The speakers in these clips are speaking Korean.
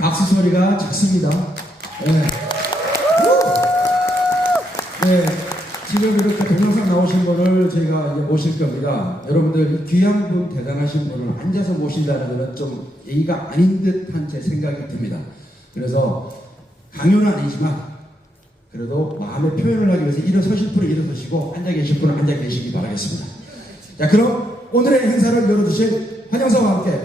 박수 소리가 작습니다. 네. 네. 지금 이렇게 동영상 나오신 분을 저희가 이제 모실 겁니다. 여러분들 귀한 분, 대단하신 분을 앉아서 모신다는 것은 좀 예의가 아닌 듯한 제 생각이 듭니다. 그래서 강요는 아니지만 그래도 마음의 표현을 하기 위해서 일어서실 분은 일어서시고 앉아 계실 분은 앉아 계시기 바라겠습니다. 자, 그럼 오늘의 행사를 열어주실 환영사와 함께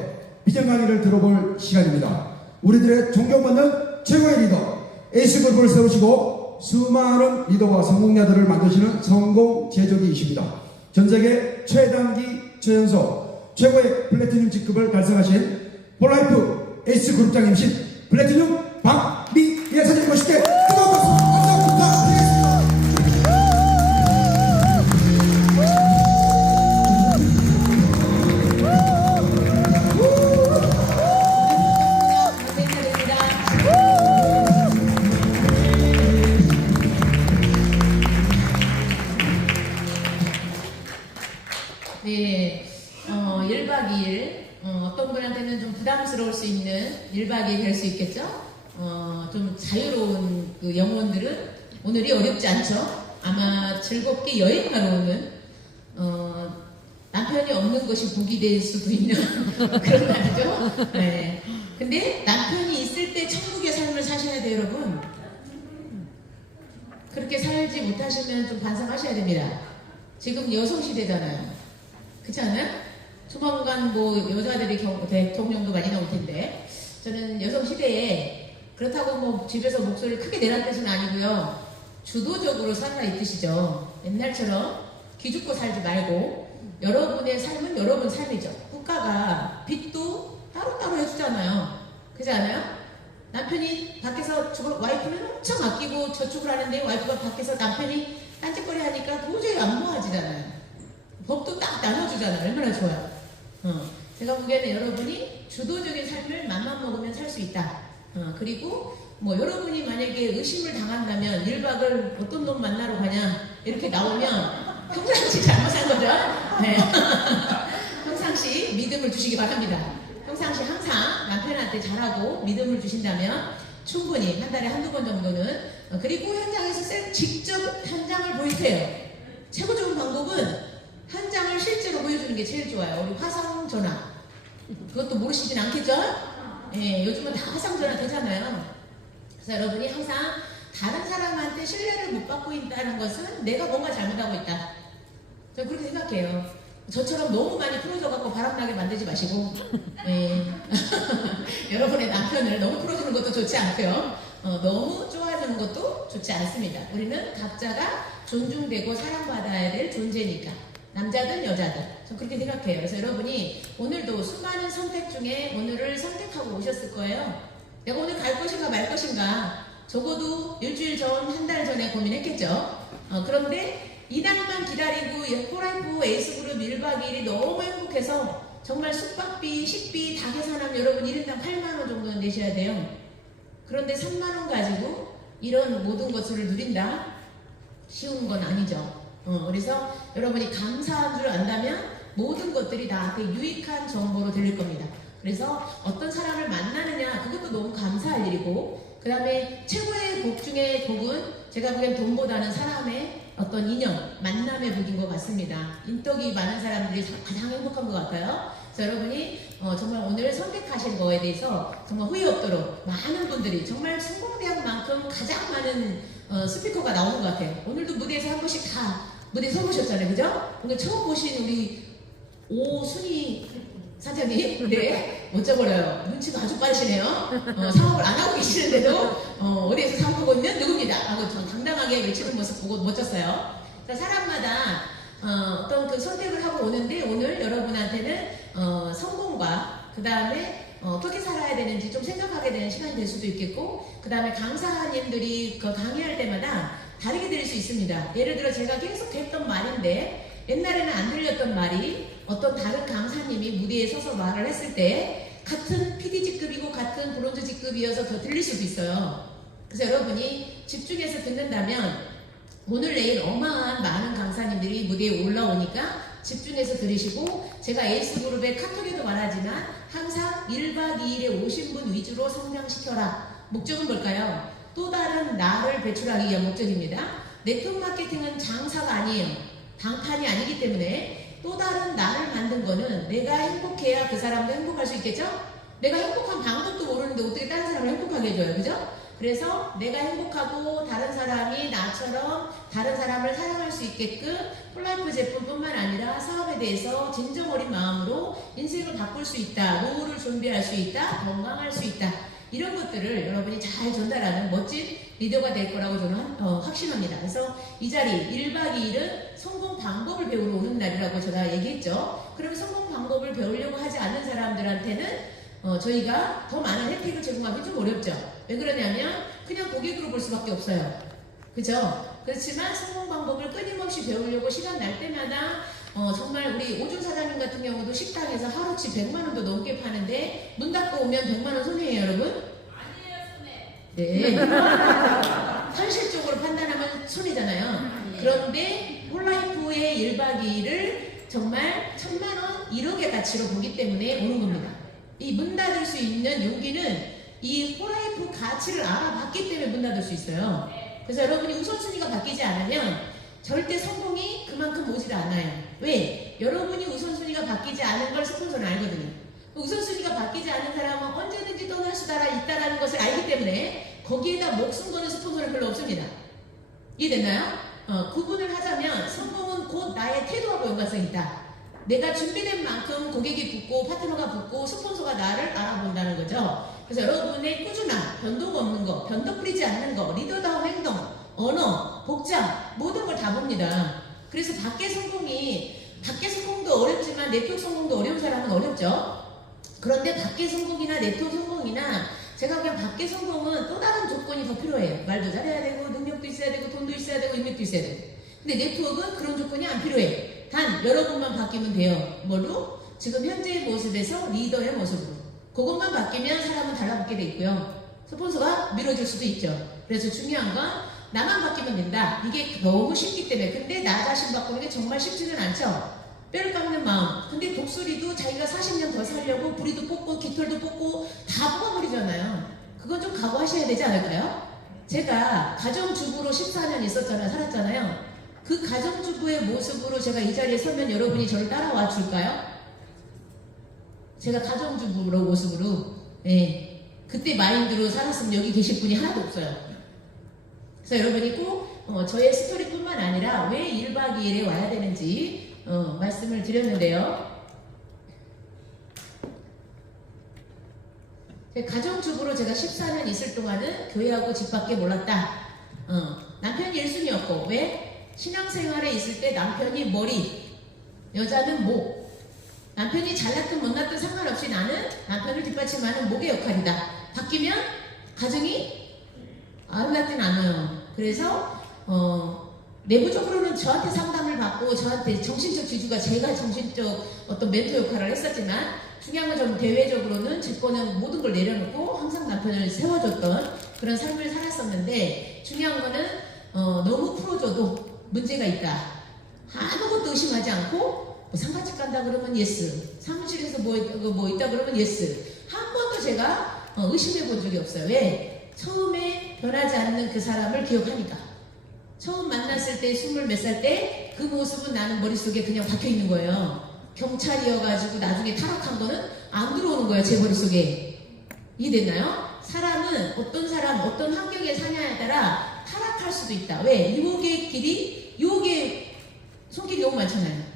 비전 강의를 들어볼 시간입니다. 우리들의 존경받는 최고의 리더 에이스그룹을 세우시고 수많은 리더와 성공자들을 만드시는 성공 제조기이십니다. 전세계 최단기 최연소 최고의 플래티늄 직급을 달성하신 폴라이프 에이스그룹장님이신 플래티늄 박미예 사장님 모실게 뜨거운 박수 감사 부탁드리겠습니다. 네, 1박 2일, 어떤 분한테는 좀 부담스러울 수 있는 1박 2일 될 수 있겠죠? 좀 자유로운 그 영혼들은 오늘이 어렵지 않죠? 아마 즐겁게 여행하러 오는, 남편이 없는 것이 복이 될 수도 있는 그런 날이죠? 네. 근데 남편이 있을 때 천국의 삶을 사셔야 돼요, 여러분. 그렇게 살지 못하시면 좀 반성하셔야 됩니다. 지금 여성시대잖아요. 그렇지 않아요? 조만간 뭐 여자들이 대통령도 많이 나올 텐데, 저는 여성 시대에 그렇다고 뭐 집에서 목소리를 크게 내라는 뜻은 아니고요. 주도적으로 살아라 이 뜻이죠. 옛날처럼 기죽고 살지 말고 여러분의 삶은 여러분 삶이죠. 국가가 빚도 따로따로 해주잖아요. 그렇지 않아요? 남편이 밖에서 와이프는 엄청 아끼고 저축을 하는데 와이프가 밖에서 남편이 딴짓거리 하니까 도저히 안 모아지잖아요. 법도 딱 나눠주잖아요. 얼마나 좋아요. 제가 보기에는 여러분이 주도적인 삶을 맘만 먹으면 살 수 있다. 그리고 뭐 여러분이 만약에 의심을 당한다면 1박을 어떤 놈 만나러 가냐 이렇게 나오면 평상시 잘못 산 거죠. 네. 평상시 믿음을 주시기 바랍니다. 평상시 항상 남편한테 잘하고 믿음을 주신다면 충분히 한 달에 한두 번 정도는 그리고 현장에서 직접 현장을 보이세요. 최고적인 방법은 현장을 실제로 보여주는 게 제일 좋아요. 우리 화상전화 그것도 모르시진 않겠죠? 예, 요즘은 다 화상전화 되잖아요. 그래서 여러분이 항상 다른 사람한테 신뢰를 못 받고 있다는 것은 내가 뭔가 잘못하고 있다. 저는 그렇게 생각해요. 저처럼 너무 많이 풀어져갖고 바람나게 만들지 마시고 예. 여러분의 남편을 너무 풀어주는 것도 좋지 않고요. 너무 좋아주는 것도 좋지 않습니다. 우리는 각자가 존중되고 사랑받아야 될 존재니까 남자든 여자든 전 그렇게 생각해요. 그래서 여러분이 오늘도 수많은 선택 중에 오늘을 선택하고 오셨을 거예요. 내가 오늘 갈 것인가 말 것인가 적어도 일주일 전, 한 달 전에 고민했겠죠. 그런데 이날만 기다리고 폴라이프 에이스그룹 1박 2일이 너무 행복해서 정말 숙박비, 식비 다 계산하면 여러분 1인당 8만원 정도는 내셔야 돼요. 그런데 3만원 가지고 이런 모든 것을 누린다? 쉬운 건 아니죠. 그래서 여러분이 감사한 줄 안다면 모든 것들이 다 유익한 정보로 들릴 겁니다. 그래서 어떤 사람을 만나느냐 그것도 너무 감사할 일이고 그 다음에 최고의 복 중에 복은 제가 보기엔 돈보다는 사람의 어떤 인연, 만남의 복인 것 같습니다. 인덕이 많은 사람들이 가장 행복한 것 같아요. 그래서 여러분이 정말 오늘 선택하신 거에 대해서 정말 후회 없도록 많은 분들이 정말 성공대학만큼 가장 많은 스피커가 나오는 것 같아요. 오늘도 무대에서 한 번씩 다 무대 서보셨잖아요. 그죠? 오늘 처음 보신 우리 오순희 사장님, 네, 멋져버려요. 눈치가 아주 빠르시네요. 사업을 안 하고 계시는데도 어디에서 사업하고 있는 누굽니다 하고 좀 당당하게 외치는 모습 보고 멋졌어요. 사람마다 어떤 그 선택을 하고 오는데 오늘 여러분한테는 성공과 그 다음에 어떻게 살아야 되는지 좀 생각하게 되는 시간이 될 수도 있겠고 그 다음에 강사님들이 그 강의할 때마다 다르게 들릴 수 있습니다. 예를 들어 제가 계속 했던 말인데 옛날에는 안 들렸던 말이 어떤 다른 강사님이 무대에 서서 말을 했을 때 같은 PD직급이고 같은 브론즈직급이어서 더 들릴 수도 있어요. 그래서 여러분이 집중해서 듣는다면 오늘 내일 어마한 많은 강사님들이 무대에 올라오니까 집중해서 들으시고 제가 에이스그룹의 카톡에도 말하지만 항상 1박 2일에 오신 분 위주로 성장시켜라. 목적은 뭘까요? 또 다른 나를 배출하기 위한 목적입니다. 네트워크 마케팅은 장사가 아니에요. 방판이 아니기 때문에 또 다른 나를 만든 거는 내가 행복해야 그 사람도 행복할 수 있겠죠? 내가 행복한 방법도 모르는데 어떻게 다른 사람을 행복하게 해줘요, 그죠? 그래서 내가 행복하고 다른 사람이 나처럼 다른 사람을 사랑할 수 있게끔 폴라이프 제품뿐만 아니라 사업에 대해서 진정 어린 마음으로 인생을 바꿀 수 있다, 노후를 준비할 수 있다, 건강할 수 있다, 이런 것들을 여러분이 잘 전달하는 멋진 리더가 될 거라고 저는 확신합니다. 그래서 이 자리 1박 2일은 성공 방법을 배우러 오는 날이라고 제가 얘기했죠. 그러면 성공 방법을 배우려고 하지 않는 사람들한테는 저희가 더 많은 혜택을 제공하기 좀 어렵죠. 왜 그러냐면 그냥 고객으로 볼 수밖에 없어요. 그죠? 그렇지만 성공 방법을 끊임없이 배우려고 시간 날 때마다 정말 우리 오준 사장님 같은 경우도 식당에서 하루치 100만 원도 넘게 파는데 문 닫고 오면 100만 원 손해예요, 여러분? 아니에요, 손해. 네. 현실적으로 판단하면 손해잖아요. 그런데 폴라이프의 1박 2일을 정말 1000만 원, 1억의 가치로 보기 때문에 오는 겁니다. 이 문 닫을 수 있는 용기는 이 폴라이프 가치를 알아봤기 때문에 문 닫을 수 있어요. 그래서 여러분이 우선순위가 바뀌지 않으면 절대 성공이 그만큼 오질 않아요. 왜? 여러분이 우선순위가 바뀌지 않은 걸 스폰서는 알거든요. 우선순위가 바뀌지 않은 사람은 언제든지 떠날 수 있다는 것을 알기 때문에 거기에다 목숨 거는 스폰서는 별로 없습니다. 이해됐나요? 구분을 하자면 성공은 곧 나의 태도하고 연관성이 있다. 내가 준비된 만큼 고객이 붙고 파트너가 붙고 스폰서가 나를 알아본다는 거죠. 그래서 여러분의 꾸준함, 변동 없는 거, 변덕 부리지 않는 거, 리더다운 행동, 언어, 복장 모든 걸 다 봅니다. 그래서 밖에 성공도 어렵지만 네트워크 성공도 어려운 사람은 어렵죠. 그런데 밖에 성공이나 네트워크 성공이나 제가 그냥 밖에 성공은 또 다른 조건이 더 필요해요. 말도 잘해야 되고 능력도 있어야 되고 돈도 있어야 되고 인맥도 있어야 되고. 근데 네트워크는 그런 조건이 안 필요해. 단 여러분만 바뀌면 돼요. 뭘로? 지금 현재의 모습에서 리더의 모습으로. 그것만 바뀌면 사람은 달라붙게 돼 있고요. 스폰서가 밀어줄 수도 있죠. 그래서 중요한 건 나만 바뀌면 된다. 이게 너무 쉽기 때문에. 근데 나 자신 바꾸는 게 정말 쉽지는 않죠. 뼈를 깎는 마음. 근데 독수리도 자기가 40년 더 살려고 부리도 뽑고 깃털도 뽑고 다 뽑아버리잖아요. 그건 좀 각오하셔야 되지 않을까요? 제가 가정주부로 14년 있었잖아요. 살았잖아요. 그 가정주부의 모습으로 제가 이 자리에 서면 여러분이 저를 따라와 줄까요? 제가 가정주부로 모습으로 그때 마인드로 살았으면 여기 계실 분이 하나도 없어요. 그래서 여러분이 꼭 저의 스토리뿐만 아니라 왜 1박 2일에 와야 되는지 말씀을 드렸는데요. 가정주부로 제가 14년 있을 동안은 교회하고 집 밖에 몰랐다. 남편이 1순위였고 왜? 신앙생활에 있을 때 남편이 머리, 여자는 목. 남편이 잘났든 못났든 상관없이 나는 남편을 뒷받침하는 목의 역할이다. 바뀌면 가정이 아름답진 않아요. 그래서 내부적으로는 저한테 상담을 받고 저한테 정신적 지주가 제가 정신적 어떤 멘토 역할을 했었지만 중요한 건 좀 대외적으로는 제 거는 모든 걸 내려놓고 항상 남편을 세워줬던 그런 삶을 살았었는데 중요한 거는 너무 풀어줘도 문제가 있다. 아무것도 의심하지 않고 뭐 상가집 간다 그러면 예스, 사무실에서 뭐 있다 그러면 예스. 한 번도 제가 의심해 본 적이 없어요. 왜? 처음에 변하지 않는 그 사람을 기억하니까. 처음 만났을 때 20 몇 살 때 그 모습은 나는 머릿속에 그냥 박혀 있는 거예요. 경찰이어가지고 나중에 타락한 거는 안 들어오는 거예요. 제 머릿속에. 이해됐나요? 사람은 어떤 사람, 어떤 환경에 사냐에 따라 타락할 수도 있다. 왜? 유혹의 길이, 유혹의 손길이 너무 많잖아요.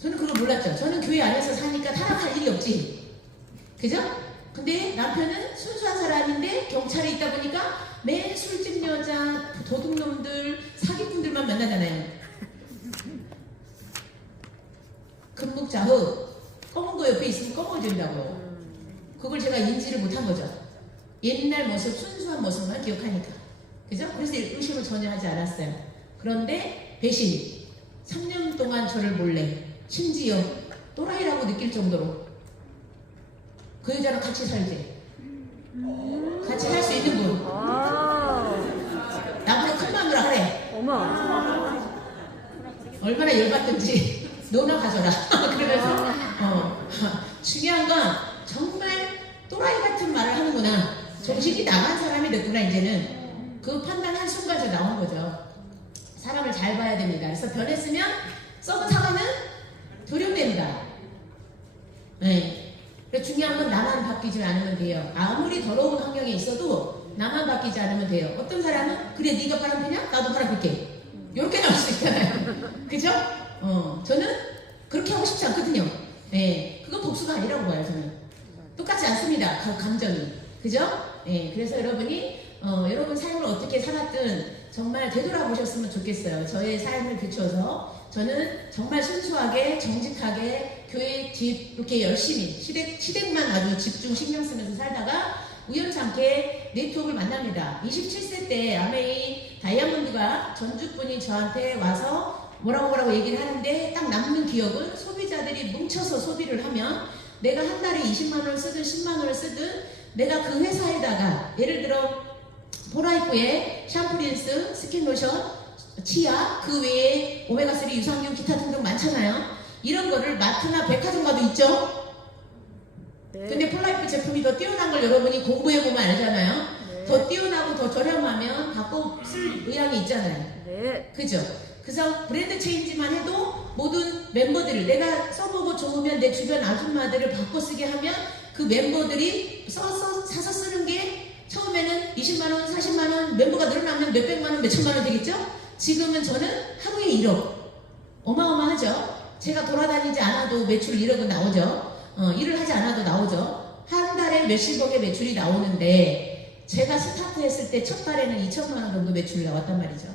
저는 그걸 몰랐죠. 저는 교회 안에서 사니까 타락할 일이 없지. 그죠? 근데 남편은 순수한 사람인데 경찰에 있다 보니까 매일 술집 여자, 도둑놈들, 사기꾼들만 만나잖아요. 금묵자흑, 검은 거 옆에 있으면 검어진다고요. 그걸 제가 인지를 못한 거죠. 옛날 모습, 순수한 모습만 기억하니까. 그죠? 그래서 의심을 전혀 하지 않았어요. 그런데 배신, 3년 동안 저를 몰래, 심지어 또라이라고 느낄 정도로 그 여자랑 같이 살지. 같이 살 수 있는 분. 나보다 큰 마음으로 하래. 얼마나 열받든지 너나 가져라. 그러면서 중요한 건 정말 또라이 같은 말을 하는구나. 정신이 나간 사람이 됐구나 이제는. 그 판단 한 순간에 나온 거죠. 사람을 잘 봐야 됩니다. 그래서 변했으면 썩은 사과는 도룡됩니다. 네. 중요한 건 나만 바뀌지 않으면 돼요. 아무리 더러운 환경에 있어도 나만 바뀌지 않으면 돼요. 어떤 사람은 그래 네가 바람 피냐? 나도 바람 필게. 이렇게 나올 수 있잖아요. 그죠? 저는 그렇게 하고 싶지 않거든요. 네. 그건 복수가 아니라고 봐요. 저는 똑같지 않습니다. 감정이. 그죠? 네. 그래서 여러분이 여러분 삶을 어떻게 살았든 정말 되돌아보셨으면 좋겠어요. 저의 삶을 비춰서 저는 정말 순수하게 정직하게 교회 집 이렇게 열심히 시댁만 아주 집중 신경 쓰면서 살다가 우연찮게 네트워크를 만납니다. 27세 때 아메이 다이아몬드가 전주분이 저한테 와서 뭐라고 얘기를 하는데 딱 남는 기억은 소비자들이 뭉쳐서 소비를 하면 내가 한 달에 20만 원을 쓰든 10만 원을 쓰든 내가 그 회사에다가 예를 들어 포라이프의 샴푸린스, 스킨로션, 치아, 그 외에 오메가3 유산균 기타 등등 많잖아요. 이런 거를 마트나 백화점 가도 있죠? 네. 근데 폴라이프 제품이 더 뛰어난 걸 여러분이 공부해보면 알잖아요. 네. 더 뛰어나고 더 저렴하면 바꿔 쓸 의향이 있잖아요. 네. 그죠? 그래서 브랜드 체인지만 해도 모든 멤버들을 내가 써보고 좋으면 내 주변 아줌마들을 바꿔 쓰게 하면 그 멤버들이 사서 쓰는 게 처음에는 20만원, 40만원, 멤버가 늘어나면 몇백만원, 몇천만원 되겠죠? 지금은 저는 하루에 1억. 어마어마하죠? 제가 돌아다니지 않아도 매출 1억은 나오죠? 일을 하지 않아도 나오죠? 한 달에 몇십억의 매출이 나오는데 제가 스타트했을 때 첫 달에는 2천만원 정도 매출이 나왔단 말이죠.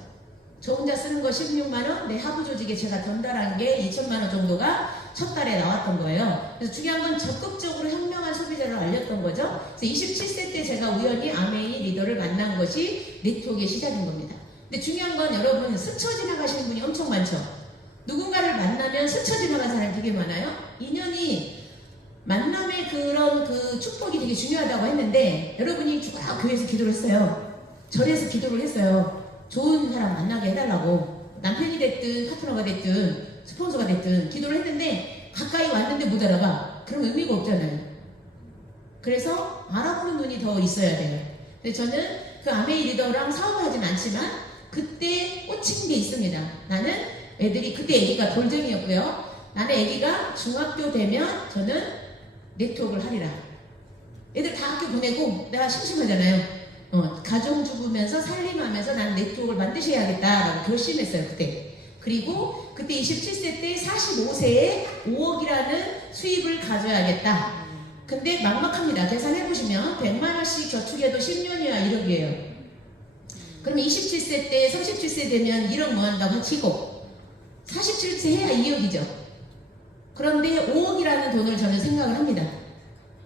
저 혼자 쓰는 거 16만원, 내 하부 조직에 제가 전달한 게 2천만원 정도가 첫 달에 나왔던 거예요. 그래서 중요한 건 적극적으로 현명한 소비자를 알렸던 거죠. 그래서 27세 때 제가 우연히 아메이 리더를 만난 것이 네트워크의 시작인 겁니다. 근데 중요한 건 여러분 스쳐 지나가시는 분이 엄청 많죠. 누군가를 만나면 스쳐 지나간 사람이 되게 많아요. 인연이 만남의 그런 그 축복이 되게 중요하다고 했는데 여러분이 쭉 교회에서 기도를 했어요. 절에서 기도를 했어요. 좋은 사람 만나게 해달라고. 남편이 됐든 파트너가 됐든 스폰서가 됐든 기도를 했는데 가까이 왔는데 못 알아봐. 그럼 의미가 없잖아요. 그래서 알아보는 눈이 더 있어야 돼요. 근데 저는 그 아메이 리더랑 사업을 하진 않지만 그때 꽂힌 게 있습니다. 나는 애들이 그때 애기가 돌쟁이였고요. 나는 애기가 중학교 되면 저는 네트워크를 하리라. 애들 다 학교 보내고 내가 심심하잖아요. 가정주부면서 살림하면서 나는 네트워크를 반드시 해야겠다라고 결심했어요. 그때. 그리고 그때 27세 때 45세에 5억이라는 수입을 가져야겠다. 근데 막막합니다. 계산해보시면 100만원씩 저축해도 10년이야 1억이에요. 그럼 27세 때 37세 되면 1억 뭐 한다고 치고 47세 해야 2억이죠. 그런데 5억이라는 돈을 저는 생각을 합니다.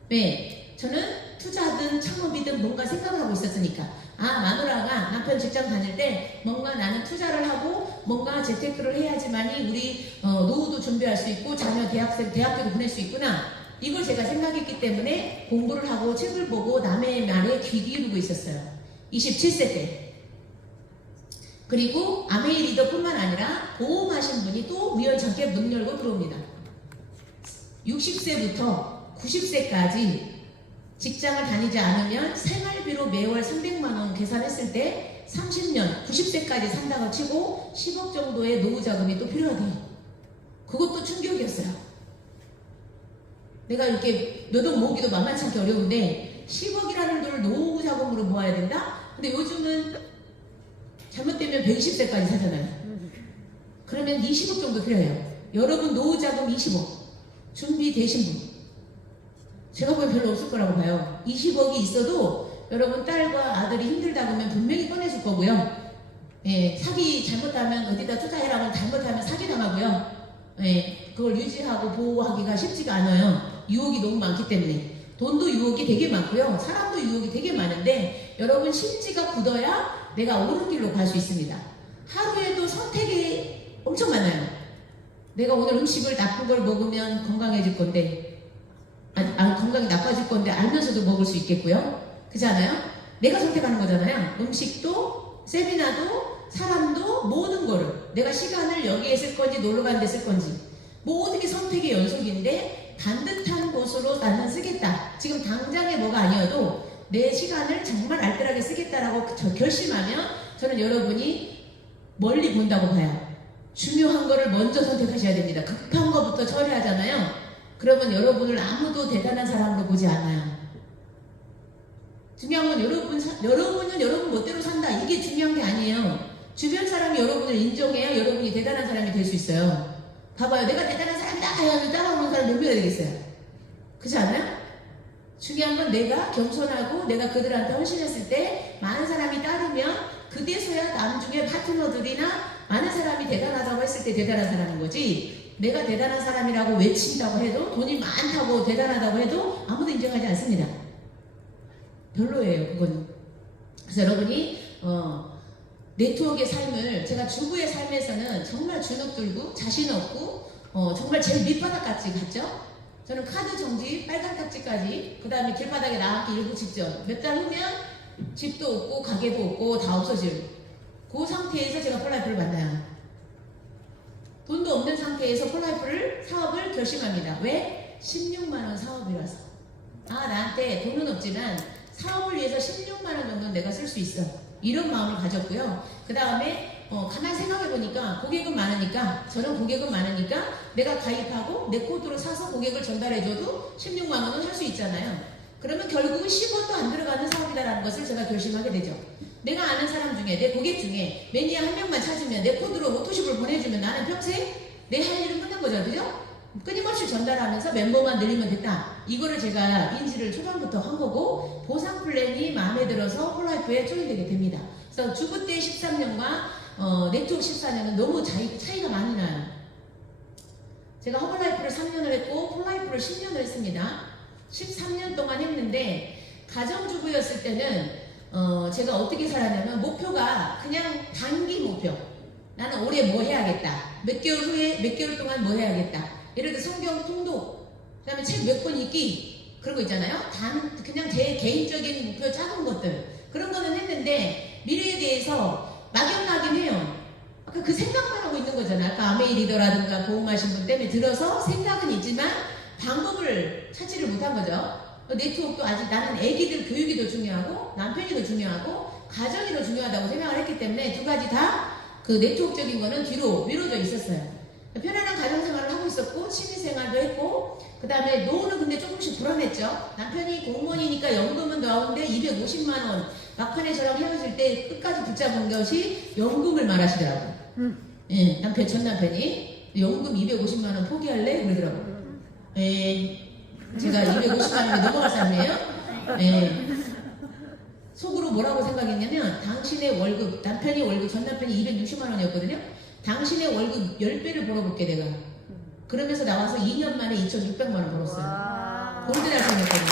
왜? 저는 투자든 창업이든 뭔가 생각을 하고 있었으니까. 마누라가 남편 직장 다닐 때 뭔가 나는 투자를 하고 뭔가 재테크를 해야지만이 우리 노후도 준비할 수 있고 자녀 대학교도 보낼 수 있구나. 이걸 제가 생각했기 때문에 공부를 하고 책을 보고 남의 말에 귀 기울이고 있었어요. 27세 때. 그리고 아메이 리더뿐만 아니라 보험하신 분이 또 우연찮게 문 열고 들어옵니다. 60세부터 90세까지 직장을 다니지 않으면 생활비로 매월 300만원 계산했을 때 30년, 90세까지 산다고 치고 10억 정도의 노후 자금이 또 필요하대요. 그것도 충격이었어요. 내가 이렇게 몇 억 모으기도 만만치 않게 어려운데 10억이라는 돈을 노후 자금으로 모아야 된다? 근데 요즘은 잘못되면 120세까지 사잖아요. 그러면 20억 정도 필요해요. 여러분 노후 자금 20억 준비되신 분 제가 보기엔 별로 없을 거라고 봐요. 20억이 있어도 여러분 딸과 아들이 힘들다 그러면 분명히 꺼내줄 거고요. 예, 사기 잘못하면 어디다 투자해라고 잘못하면 사기 당하고요. 예, 그걸 유지하고 보호하기가 쉽지가 않아요. 유혹이 너무 많기 때문에. 돈도 유혹이 되게 많고요. 사람도 유혹이 되게 많은데 여러분 심지가 굳어야 내가 옳은 길로 갈 수 있습니다. 하루에도 선택이 엄청 많아요. 내가 오늘 음식을 나쁜 걸 먹으면 건강해질 건데 건강이 나빠질 건데 알면서도 먹을 수 있겠고요. 그렇지 않아요? 내가 선택하는 거잖아요. 음식도 세미나도 사람도 모든 거를 내가 시간을 여기에 쓸 건지 놀러 가는 데 쓸 건지 모든 게 선택의 연속인데 반듯한 곳으로 나는 쓰겠다. 지금 당장에 뭐가 아니어도 내 시간을 정말 알뜰하게 쓰겠다라고 결심하면 저는 여러분이 멀리 본다고 봐요. 중요한 거를 먼저 선택하셔야 됩니다. 급한 거부터 처리하잖아요. 그러면 여러분을 아무도 대단한 사람으로 보지 않아요. 중요한 건 여러분은 여러분 멋대로 산다. 이게 중요한 게 아니에요. 주변 사람이 여러분을 인정해야 여러분이 대단한 사람이 될 수 있어요. 봐봐요. 내가 대단한 사람이다 해가지고 따라오는 사람 몇 명이 되겠어요? 그렇지 않아요? 중요한 건 내가 겸손하고 내가 그들한테 헌신했을 때 많은 사람이 따르면 그때서야 나중에 파트너들이나 많은 사람이 대단하다고 했을 때 대단한 사람인 거지, 내가 대단한 사람이라고 외친다고 해도 돈이 많다고 대단하다고 해도 아무도 인정하지 않습니다. 별로예요, 그건. 그래서 여러분이 네트워크의 삶을, 제가 주부의 삶에서는 정말 주눅 들고 자신 없고 정말 제일 밑바닥까지 갔죠. 저는 카드 정지, 빨간 딱지까지, 그 다음에 길바닥에 나왔기 일부 직전, 몇 달 후면 집도 없고 가게도 없고 다 없어질 그 상태에서 제가 폴라이프를 만나요. 돈도 없는 상태에서 폴라이프를 사업을 결심합니다. 왜? 16만원 사업이라서. 나한테 돈은 없지만 사업을 위해서 16만원 정도는 내가 쓸 수 있어, 이런 마음을 가졌고요. 그 다음에 가만히 생각해보니까 고객은 많으니까, 저는 고객은 많으니까 내가 가입하고 내 코드로 사서 고객을 전달해줘도 16만원은 할 수 있잖아요. 그러면 결국은 10원도 안 들어가는 사업이다라는 것을 제가 결심하게 되죠. 내가 아는 사람 중에, 내 고객 중에 매니아 한 명만 찾으면 내 코드로 오토십을 보내주면 나는 평생 내 할 일은 끝난 거죠. 그죠? 끊임없이 전달하면서 멤버만 늘리면 됐다. 이거를 제가 인지를 초반부터 한 거고, 보상 플랜이 마음에 들어서 폴라이프에 조인되게 됩니다. 그래서 주부 때 13년과 네트워크 14년은 너무 차이가 많이 나요. 제가 허블라이프를 3년을 했고 폴라이프를 10년을 했습니다. 13년 동안 했는데, 가정주부였을 때는 제가 어떻게 살았냐면, 목표가 그냥 단기 목표. 나는 올해 뭐 해야겠다. 몇 개월 후에, 몇 개월 동안 뭐 해야겠다. 예를 들어 성경 통독, 그 다음에 책 몇 권 읽기, 그런 거 있잖아요. 그냥 제 개인적인 목표, 작은 것들, 그런 거는 했는데 미래에 대해서 막연하긴 해요. 아까 그 생각만 하고 있는 거잖아요. 아까 아메이 리더라든가 보험하신 분 때문에 들어서 생각은 있지만 방법을 찾지를 못한 거죠. 네트워크도 아직 나는 애기들 교육이 더 중요하고 남편이 더 중요하고 가정이 더 중요하다고 생각을 했기 때문에 두 가지 다 그 네트워크적인 거는 뒤로 미뤄져 있었어요. 편안한 가정생활을 하고 있었고 취미생활도 했고, 그 다음에 노후는 근데 조금씩 불안했죠. 남편이 공무원이니까 연금은 나오는데 250만원, 막판에 저랑 헤어질 때 끝까지 붙잡은 것이 연금을 말하시더라고요. 예, 전 남편이 연금 250만원 포기할래? 그러더라고요. 제가 250만원에 넘어갈 사람이에요. 속으로 뭐라고 생각했냐면, 당신의 월급, 남편이 월급, 전 남편이 260만원이었거든요. 당신의 월급 10배를 벌어볼게 내가. 그러면서 나와서 2년 만에 2,600만원 벌었어요. 골드 달성했거든요.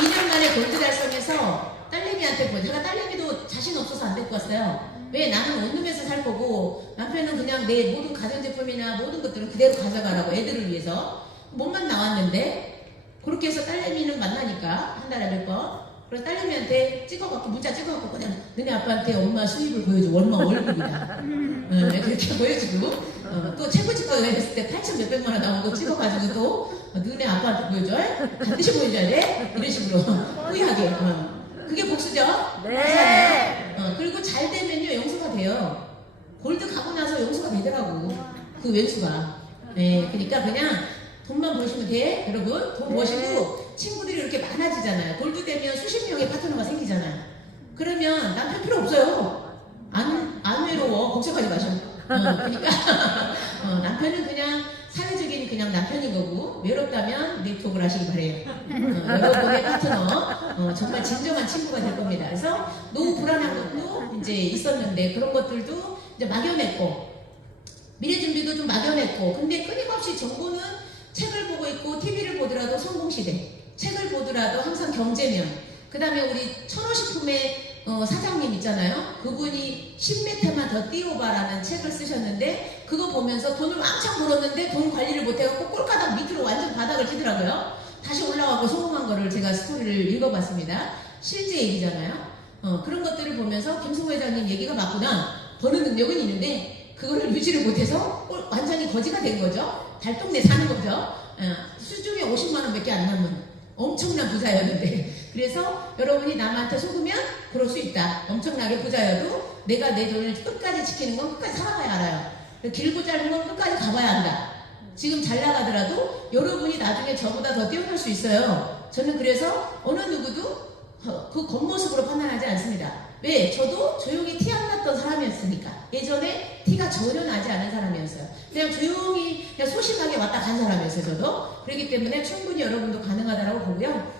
2년 만에 골드 달성해서 딸내미한테 제가 딸내미도 자신 없어서 안 데리고 왔어요. 왜? 나는 원룸에서 살 거고 남편은 그냥 내 모든 가전제품이나 모든 것들은 그대로 가져가라고, 애들을 위해서. 몸만 나왔는데, 그렇게 해서 딸내미는 만나니까 한 달에 몇 번, 그래서 딸내미한테 찍어갖고, 문자 찍어갖고 그냥 너네 아빠한테 엄마 수입을 보여줘, 얼마 월급이다. 그렇게 보여주고, 또 최고집가 했을 때 8천 몇백만원 나온 거 찍어가지고 또 너네 아빠한테 보여줘, 반드시 보여줘야 돼, 이런 식으로 후회하게. 그게 복수죠? 네. 그리고 잘 되면요 용서가 돼요. 골드 가고 나서 용서가 되더라고, 그 왼수가. 그러니까 그냥 돈만 버시면 돼, 여러분. 돈 버시고 친구들이 이렇게 많아지잖아요. 골드 되면 수십 명의 파트너가 생기잖아요. 그러면 남편 필요 없어요. 안 외로워. 걱정하지 마셔. 그러니까 남편은 그냥 사회적인 그냥 남편인 거고, 외롭다면 네트워크를 하시기 바래요. 여러분의 파트너 정말 진정한 친구가 될 겁니다. 그래서 너무 불안한 것도 이제 있었는데, 그런 것들도 이제 막연했고, 미래 준비도 좀 막연했고, 근데 끊임없이 정보는 책을 보고 있고, TV를 보더라도 성공시대, 책을 보더라도 항상 경제면, 그 다음에 우리 천호식품의 사장님 있잖아요. 그분이 10m만 더 뛰어봐라는 책을 쓰셨는데, 그거 보면서 돈을 왕창 벌었는데 돈 관리를 못해갖고 꼴가닥 밑으로 완전 바닥을 치더라고요. 다시 올라가고 성공한 거를 제가 스토리를 읽어봤습니다. 실제 얘기잖아요. 그런 것들을 보면서 김승호 회장님 얘기가 맞구나. 버는 능력은 있는데 그거를 유지를 못해서 완전히 거지가 된 거죠. 달동네 사는 거죠. 수중에 50만 원밖에 안 남은 엄청난 부자였는데, 그래서 여러분이 남한테 속으면 그럴 수 있다. 엄청나게 부자여도 내가 내 돈을 끝까지 지키는 건 끝까지 살아가야 알아요. 길고 짧은 건 끝까지 가봐야 한다. 지금 잘 나가더라도 여러분이 나중에 저보다 더 뛰어날 수 있어요. 저는 그래서 어느 누구도 그 겉모습으로 판단하지 않습니다. 왜? 저도 조용히 티 안 났던 사람이었으니까. 예전에 티가 전혀 나지 않은 사람이었어요. 그냥 조용히 그냥 소심하게 왔다 간 사람이었어요. 저도. 그렇기 때문에 충분히 여러분도 가능하다고 보고요.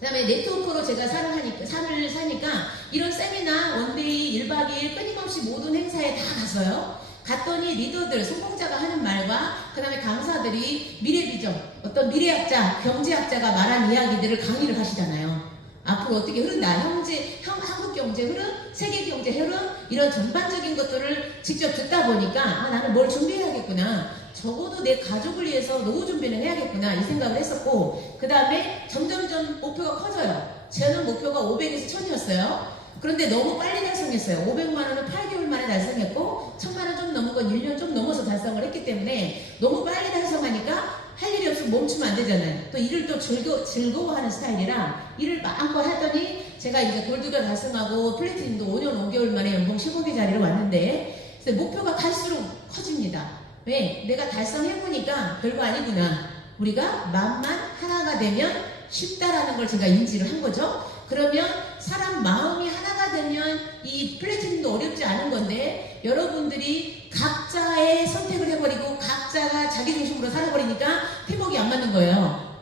그 다음에 네트워크로 제가 산을 사니까 이런 세미나, 원데이, 1박 2일 끊임없이 모든 행사에 다 갔어요. 갔더니 리더들, 성공자가 하는 말과 그 다음에 강사들이 미래 비전, 어떤 미래학자, 경제학자가 말한 이야기들을 강의를 하시잖아요. 앞으로 어떻게 흐른다, 한국 경제 흐름, 세계 경제 흐름, 이런 전반적인 것들을 직접 듣다 보니까 나는 뭘 준비해야겠구나. 적어도 내 가족을 위해서 노후 준비는 해야겠구나 이 생각을 했었고, 그 다음에 점점점 목표가 커져요. 저는 목표가 500에서 1000이었어요. 그런데 너무 빨리 달성했어요. 500만 원은 8개월 만에 달성했고 1000만 원 좀 넘은 건 1년 좀 넘어서 달성을 했기 때문에 너무 빨리 달성하니까 할 일이 없으면 멈추면 안 되잖아요. 또 일을 또 즐거워하는 스타일이라 일을 마음껏 하더니 제가 이제 골드가 달성하고 플래티넘도 5년 5개월 만에 연봉 15개 자리로 왔는데, 그래서 목표가 갈수록 커집니다. 왜? 내가 달성해보니까 별거 아니구나. 우리가 마음만 하나가 되면 쉽다라는 걸 제가 인지를 한 거죠. 그러면 사람 마음이 하나가 되면 이 플래티넘도 어렵지 않은 건데, 여러분들이 각자의 선택을 해버리고 각자가 자기 중심으로 살아버리니까 회복이 안 맞는 거예요.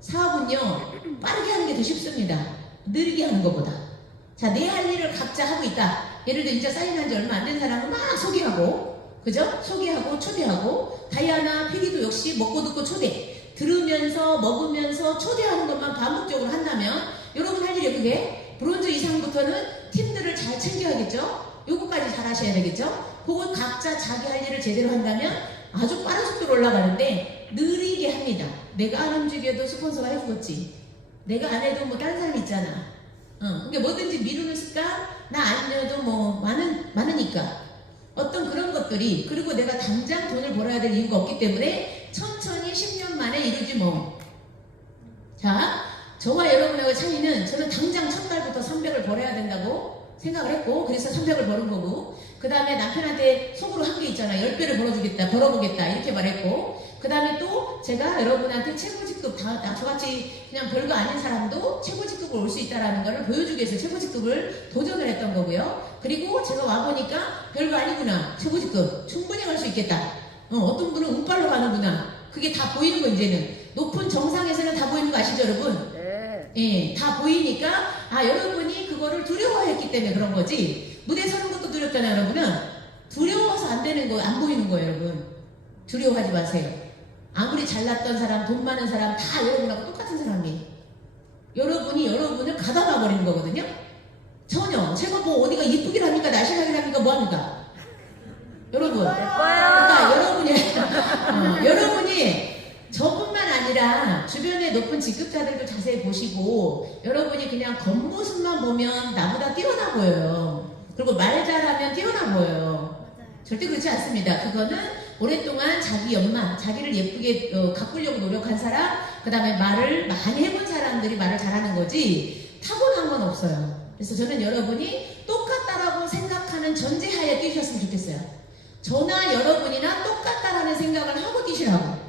사업은요, 빠르게 하는 게 더 쉽습니다. 느리게 하는 것보다. 자, 내 할 일을 각자 하고 있다. 예를 들어 이제 사인한 지 얼마 안 된 사람은 막 소개하고, 그죠? 소개하고 초대하고, 다이아나 피디도 역시 먹고 듣고 초대, 들으면서 먹으면서 초대하는 것만 반복적으로 한다면 여러분 할 일이 그게 브론즈 이상부터는 팀들을 잘 챙겨야겠죠? 요거까지 잘 하셔야 되겠죠? 그거 각자 자기 할 일을 제대로 한다면 아주 빠른 속도로 올라가는데 느리게 합니다. 내가 안 움직여도 스폰서가 해주겠지. 내가 안 해도 뭐 다른 사람이 있잖아. 그러니까 뭐든지 미루는 습관, 나 안 해도 뭐 많으니까. 어떤 그런 것들이, 그리고 내가 당장 돈을 벌어야 될 이유가 없기 때문에 천천히 10년 만에 이루지 뭐. 자, 저와 여러분하고의 차이는 저는 당장 첫 달부터 300을 벌어야 된다고 생각을 했고, 그래서 300을 버는 거고, 그 다음에 남편한테 속으로 한 게 있잖아. 10배를 벌어보겠다 이렇게 말했고, 그 다음에 또 제가 여러분한테 최고직급, 저같이 그냥 별거 아닌 사람도 최고직급을 올 수 있다는 것을 보여주기 위해서 최고직급을 도전을 했던 거고요. 그리고 제가 와보니까 별거 아니구나. 최고직급 충분히 갈 수 있겠다. 어떤 분은 운빨로 가는구나. 그게 다 보이는 거. 이제는 높은 정상에서는 다 보이는 거 아시죠 여러분? 예, 다 보이니까 여러분이 그거를 두려워했기 때문에 그런 거지. 무대 서는 것도 두렵잖아요. 여러분은 두려워서 안 되는 거, 안 보이는 거예요. 여러분 두려워하지 마세요. 아무리 잘났던 사람, 돈 많은 사람 다 여러분하고 똑같은 사람이에요. 여러분이 여러분을 가다가 버리는 거거든요. 전혀. 제가 뭐 어디가 이쁘게 합니까? 날씬하게 합니까? 뭐합니까? 여러분, 그러니까 여러분이 저뿐만 아니라 주변의 높은 직급자들도 자세히 보시고, 여러분이 그냥 겉모습만 보면 나보다 뛰어나 보여요. 그리고 말 잘하면 뛰어나 보여요. 절대 그렇지 않습니다. 그거는 오랫동안 자기 연만, 자기를 예쁘게 가꾸려고 노력한 사람, 그 다음에 말을 많이 해본 사람들이 말을 잘하는 거지 타고난 건 없어요. 그래서 저는 여러분이 똑같다라고 생각하는 전제하에 뛰셨으면 좋겠어요. 저나 여러분이나 똑같다라는 생각을 하고 뛰시라고.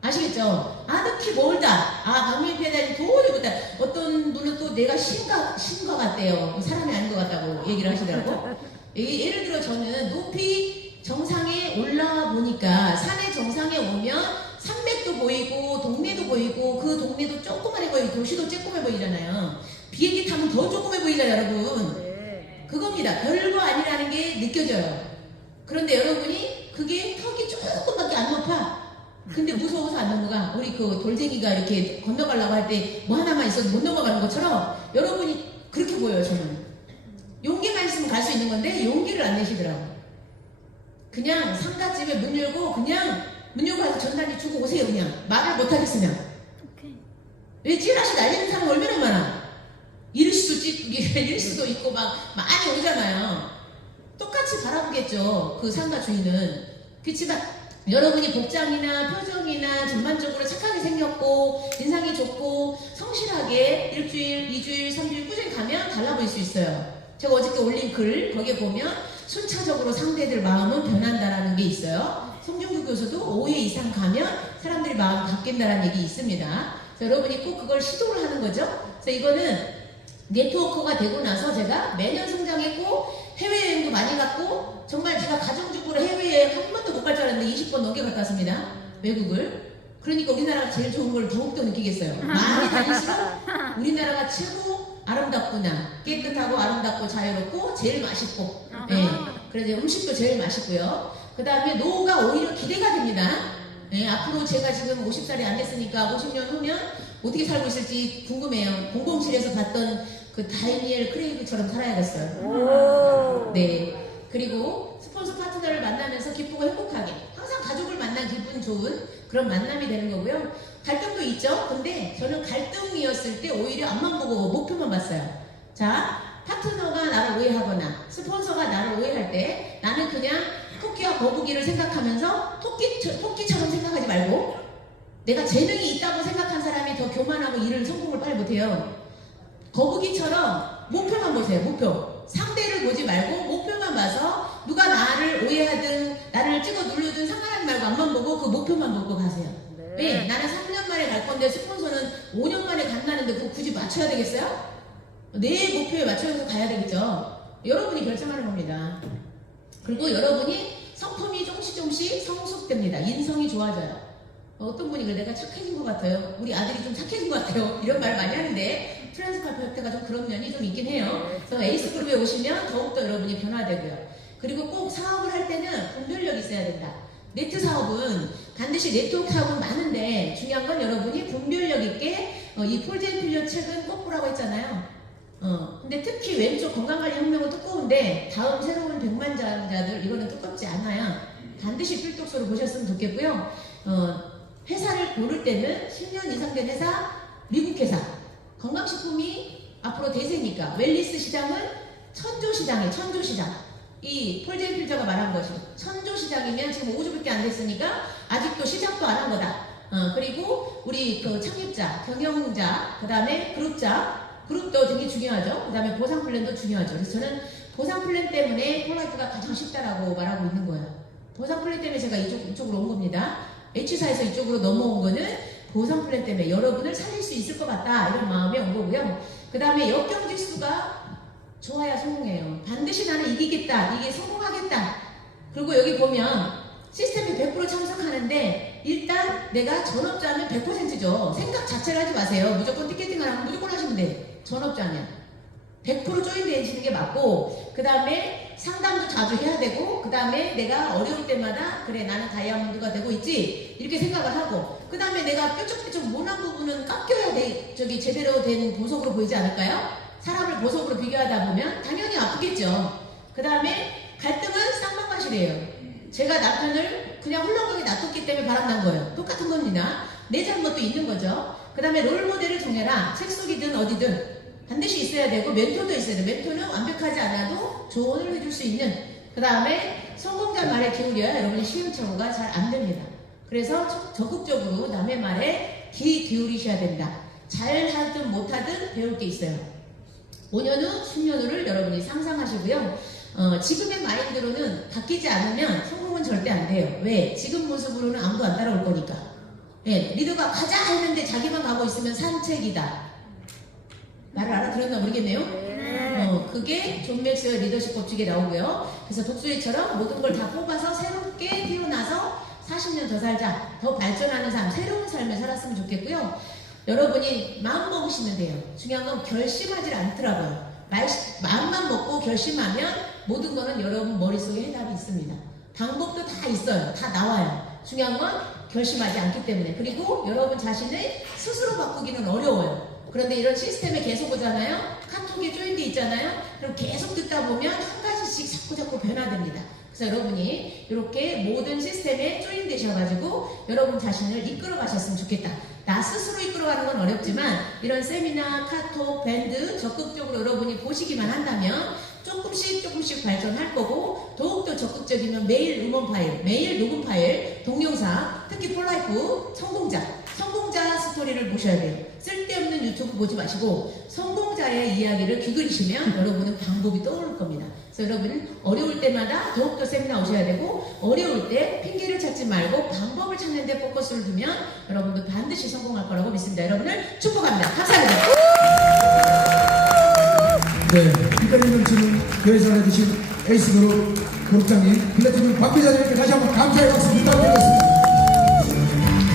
아시겠죠? 늦기 멀다. 박미희 회장님 도저히 못다. 어떤 분은 또 내가 신과 같대요. 사람이 아닌 것 같다고 얘기를 하시더라고. 예를 들어 저는 높이 정상에 올라와 보니까, 산의 정상에 오면 산맥도 보이고 동네도 보이고, 그 동네도 조그만해 보이고 도시도 조그매 보이잖아요. 비행기 타면 더 조그매 보이잖아요 여러분. 그겁니다. 별거 아니라는 게 느껴져요. 그런데 여러분이 그게 턱이 조금밖에 안 높아. 근데 무서워서 안 넘어가. 우리 그 돌쟁이가 이렇게 건너가려고 할 때 뭐 하나만 있어도 못 넘어가는 것처럼 여러분이 그렇게 보여요. 저는 용기만 있으면 갈 수 있는 건데 용기를 안 내시더라고. 그냥 상가집에 문 열고 그냥 문 열고 가서 전단지 주고 오세요. 그냥 말을 못 하겠으면. 왜 찌라시 날리는 사람 얼마나 많아. 이럴 수도 있고 막 많이 오잖아요. 똑같이 바라보겠죠. 그 상가 주인은. 그렇지만 여러분이 복장이나 표정이나 전반적으로 착하게 생겼고 인상이 좋고 성실하게 일주일, 2주일, 3주일 꾸준히 가면 달라 보일 수 있어요. 제가 어저께 올린 글 거기에 보면 순차적으로 상대들 마음은 변한다라는 게 있어요. 송중구 교수도 5회 이상 가면 사람들이 마음이 바뀐다라는 얘기 있습니다. 그래서 여러분이 꼭 그걸 시도를 하는 거죠. 그래서 이거는 네트워커가 되고 나서 제가 매년 성장했고 해외여행도 많이 갔고 정말 제가 가정적으로 해외여행 한 번도 못 갈 줄 알았는데 20번 넘게 갔다 왔습니다. 외국을. 그러니까 우리나라가 제일 좋은 걸 더욱더 느끼겠어요. 많이 다닐수록 우리나라가 최고 아름답구나. 깨끗하고 아름답고 자유롭고 제일 맛있고. 네. 그래서 음식도 제일 맛있고요. 그 다음에 노후가 오히려 기대가 됩니다. 네. 앞으로 제가 지금 50살이 안 됐으니까 50년 후면 어떻게 살고 있을지 궁금해요. 007에서 봤던 그 다이니엘 크레이그처럼 살아야겠어요. 네. 그리고 스폰서 파트너를 만나면서 기쁘고 행복하게 항상 가족을 만난 기분 좋은 그런 만남이 되는 거고요. 갈등도 있죠. 근데 저는 갈등이었을 때 오히려 앞만 보고 목표만 봤어요. 자, 파트너가 나를 오해하거나 스폰서가 나를 오해할 때 나는 그냥 토끼와 거북이를 생각하면서 토끼처럼 생각하지 말고 내가 재능이 있다고 생각한 사람이 더 교만하고 일을 성공을 빨리 못해요. 거북이처럼 목표만 보세요. 목표. 상대를 보지 말고 목표만 봐서 누가 나를 오해하든 나를 찍어 누르든 상관하지 말고 앞만 보고 그 목표만 보고 가세요. 왜? 나는 3년 만에 갈 건데 스폰서는 5년 만에 간다는데 그거 굳이 맞춰야 되겠어요? 내 목표에 맞춰서 가야 되겠죠. 여러분이 결정하는 겁니다. 그리고 여러분이 성품이 조금씩 성숙됩니다. 인성이 좋아져요. 어떤 분이 그래, 내가 착해진 것 같아요. 우리 아들이 좀 착해진 것 같아요. 이런 말 많이 하는데 트랜스카페가 좀 그런 면이 좀 있긴 해요. 그래서 에이스 그룹에 오시면 더욱더 여러분이 변화되고요. 그리고 꼭 사업을 할 때는 분별력이 있어야 된다. 네트 사업은 반드시 네트워크하고는 많은데 중요한 건 여러분이 분별력 있게 이 폴젠필리오 책은 꼭 보라고 했잖아요. 근데 특히 왼쪽 건강관리혁명은 두꺼운데 다음 새로운 백만장자들 이거는 두껍지 않아요. 반드시 필독서로 보셨으면 좋겠고요. 회사를 고를 때는 10년 이상 된 회사, 미국 회사. 건강식품이 앞으로 대세니까 웰니스 시장은 천조시장이에요. 천조시장. 이 폴젠필저가 말한 것이 천조시장이면 지금 5조밖에 안 됐으니까 아직도 시작도 안 한 거다. 그리고 우리 그 창립자, 경영자, 그 다음에 그룹도 되게 중요하죠. 그 다음에 보상 플랜도 중요하죠. 그래서 저는 보상 플랜 때문에 폴라이프가 가장 쉽다라고 말하고 있는 거예요. 보상 플랜 때문에 제가 이쪽으로 온 겁니다. H사에서 이쪽으로 넘어온 거는 보상 플랜 때문에 여러분을 살릴 수 있을 것 같다 이런 마음에 온 거고요. 그 다음에 역경지수가 좋아야 성공해요. 반드시 나는 이기겠다. 이게 성공하겠다. 그리고 여기 보면 시스템에 100% 참석하는데 일단 내가 전업자면 100%죠. 생각 자체를 하지 마세요. 무조건 티켓팅을 하면 무조건 하시면 돼. 전업자면 100% 조인되시는 게 맞고 그 다음에 상담도 자주 해야 되고 그 다음에 내가 어려울 때마다 그래 나는 다이아몬드가 되고 있지 이렇게 생각을 하고 그 다음에 내가 뾰족뾰족 모난 부분은 깎여야 돼. 저기 제대로 된 보석으로 보이지 않을까요? 사람을 보석으로 비교하다 보면 당연히 아프겠죠. 그 다음에 갈등은 쌍방과실이에요. 제가 남편을 그냥 훌렁하게 놔뒀기 때문에 바람난 거예요. 똑같은 겁니다. 내 잘못도 있는 거죠. 그 다음에 롤모델을 정해라. 책 속이든 어디든 반드시 있어야 되고 멘토도 있어야 돼요. 멘토는 완벽하지 않아도 조언을 해줄 수 있는 그 다음에 성공자 말에 기울여야 여러분의 시행착오가 잘 안 됩니다. 그래서 적극적으로 남의 말에 귀 기울이셔야 된다. 잘하든 못하든 배울 게 있어요. 5년 후, 10년 후를 여러분이 상상하시고요. 지금의 마인드로는 바뀌지 않으면 성공은 절대 안 돼요. 왜? 지금 모습으로는 아무도 안 따라올 거니까. 네, 리더가 가자 했는데 자기만 가고 있으면 산책이다. 말을 알아들었나 모르겠네요. 그게 존 맥스웰 리더십 법칙에 나오고요. 그래서 독수리처럼 모든 걸 다 뽑아서 새롭게 태어나서 40년 더 살자. 더 발전하는 삶, 새로운 삶을 살았으면 좋겠고요. 여러분이 마음 먹으시면 돼요. 중요한 건 결심하지 않더라고요. 마음만 먹고 결심하면 모든 거는 여러분 머릿속에 해답이 있습니다. 방법도 다 있어요. 다 나와요. 중요한 건 결심하지 않기 때문에. 그리고 여러분 자신을 스스로 바꾸기는 어려워요. 그런데 이런 시스템에 계속 오잖아요. 카톡에 조인돼 있잖아요. 그럼 계속 듣다 보면 한 가지씩 자꾸 변화됩니다. 그래서 여러분이 이렇게 모든 시스템에 조인되셔가지고 여러분 자신을 이끌어 가셨으면 좋겠다. 나 스스로 이끌어가는 건 어렵지만 이런 세미나, 카톡, 밴드 적극적으로 여러분이 보시기만 한다면 조금씩 발전할 거고 더욱더 적극적이면 매일 음원 파일, 매일 녹음 파일, 동영상, 특히 폴라이프 성공자 스토리를 보셔야 돼요. 쓸데없는 유튜브 보지 마시고 성공자의 이야기를 귀gl이시면 여러분은 방법이 떠오를 겁니다. 그래서 여러분 어려울 때마다 더욱더 세미나 오셔야 되고 어려울 때 핑계를 찾지 말고 방법을 찾는 데 포커스를 두면 여러분도 반드시 성공할 거라고 믿습니다. 여러분을 축복합니다. 감사합니다. 네, 기다리는 지금 교회에서 해주신 에이스그룹 그룹장님, 플래티넘 박 기자님께 다시 한번 감사의 박수 부탁드리겠습니다.